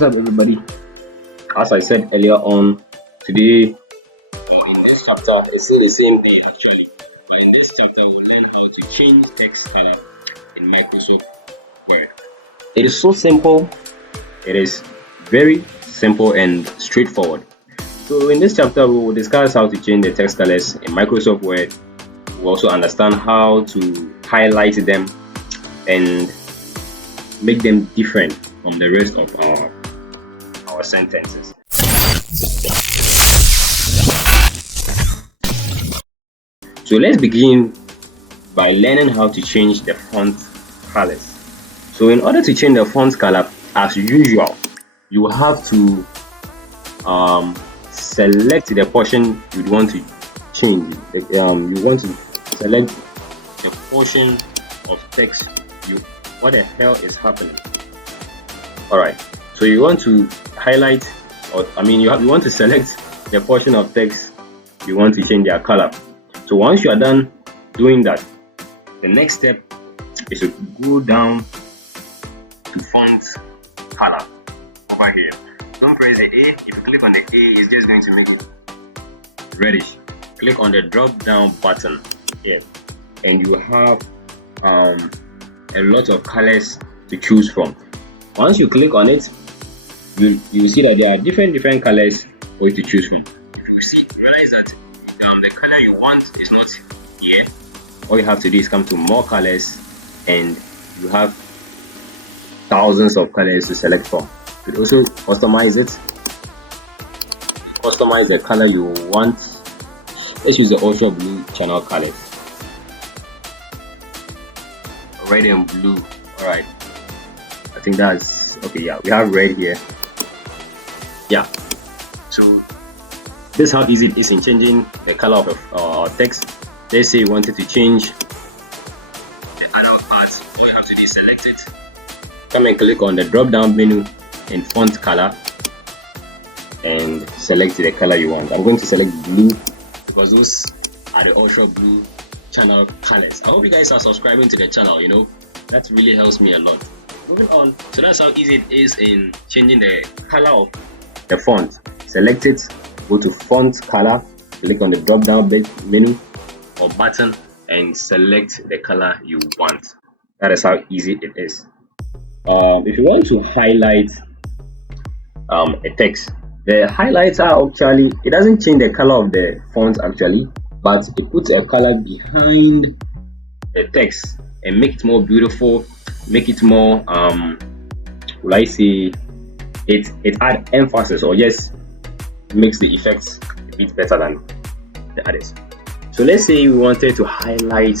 What's up, everybody? As I said earlier on, today in this chapter, it's still the same thing actually. But in this chapter, we'll learn how to change text color in Microsoft Word. It is so simple. It is very simple and straightforward. So in this chapter, we will discuss how to change the text colors in Microsoft Word. We'll also understand how to highlight them and make them different from the rest of our sentences. So let's begin by learning how to change the font colors. So in order to change the font color, as usual, you will have to select the portion you want to change. You want to select the portion of text. What the hell is happening? Alright, so you want to highlight, you want to select the portion of text you want to change their color. So once you are done doing that, the next step is to go down to font color over here. Don't press the A. If you click on the A, it's just going to make it reddish. Click on the drop down button here, and you have a lot of colors to choose from. Once you click on it, you see that there are different colors for you to choose from. If you realize that the color you want is not here, all you have to do is come to more colors, and you have thousands of colors to select from. You could also customize it. Customize the color you want. Let's use the ultra blue channel colors. Red and blue. Alright, I think that's okay. Yeah, we have red here. Yeah, so this is how easy it is in changing the color of our text. Let's say you wanted to change the adult part. All you have to do is select it, come and click on the drop down menu in font color, and select the color you want. I'm going to select blue because those are the ultra blue channel colors. I hope you guys are subscribing to the channel. That really helps me a lot. Moving on, so that's how easy it is in changing the color of the font. Select it, go to font color, click on the drop down menu or button, and select the color you want. That is how easy it is. If you want to highlight a text, the highlighter actually, it doesn't change the color of the font actually, but it puts a color behind the text and make it more beautiful, make it more will I say it add emphasis, or just makes the effects a bit better than the others. So let's say we wanted to highlight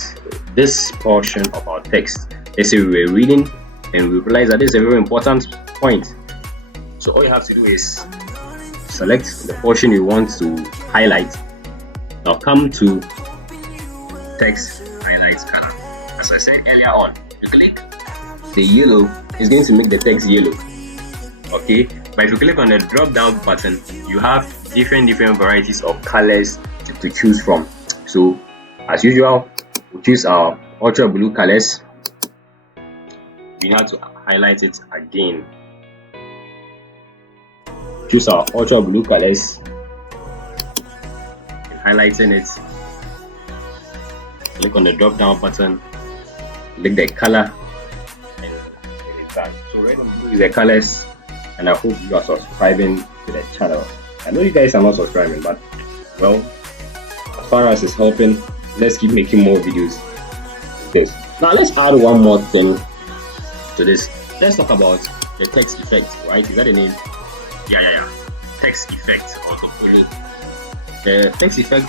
this portion of our text. Let's say we were reading and we realized that this is a very important point. So all you have to do is select the portion you want to highlight. Now come to text highlight color. As I said earlier on, you click the yellow, it's going to make the text yellow. Okay, but if you click on the drop down button, you have different varieties of colors to choose from. So as usual, we choose our ultra blue colors. We have to highlight it again. Choose our ultra blue colors, highlighting it. Click on the drop down button, click the color, and it's done. So red and blue is the colors, and I hope you are subscribing to the channel. I know you guys are not subscribing, but well, as far as it's helping, let's keep making more videos like this. Now let's add one more thing to this. Let's talk about the text effect, right? Is that the name? Yeah. Text effect or follow. The text effect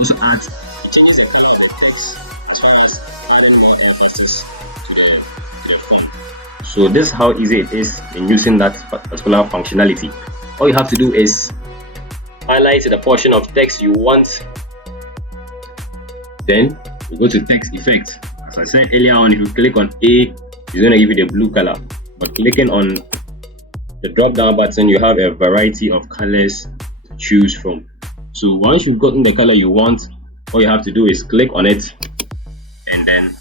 also adds, it changes the color of the text as well as adding the emphasis to the font. So this is how easy it is in using that particular functionality. All you have to do is highlight the portion of text you want, then you go to text effect. As I said earlier on, if you click on A, it's going to give you the blue color, but clicking on the drop down button, you have a variety of colors to choose from. So once you've gotten the color you want, all you have to do is click on it, and then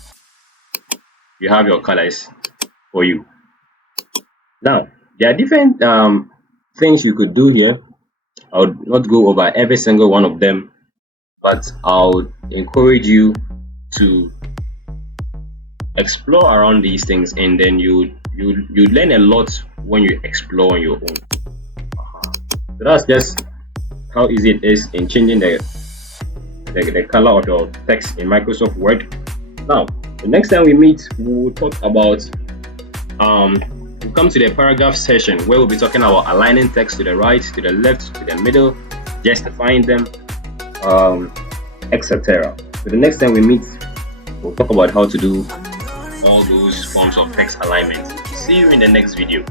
you have your colors for you. Now There are different things you could do here. I would not go over every single one of them, but I'll encourage you to explore around these things, and then you learn a lot when you explore on your own. So that's just how easy it is in changing the color of your text in Microsoft Word. Now, the next time we meet, we will talk about we'll come to the paragraph session where we'll be talking about aligning text to the right, to the left, to the middle, justifying them, etc. So the next time we meet, we'll talk about how to do all those forms of text alignment. See you in the next video.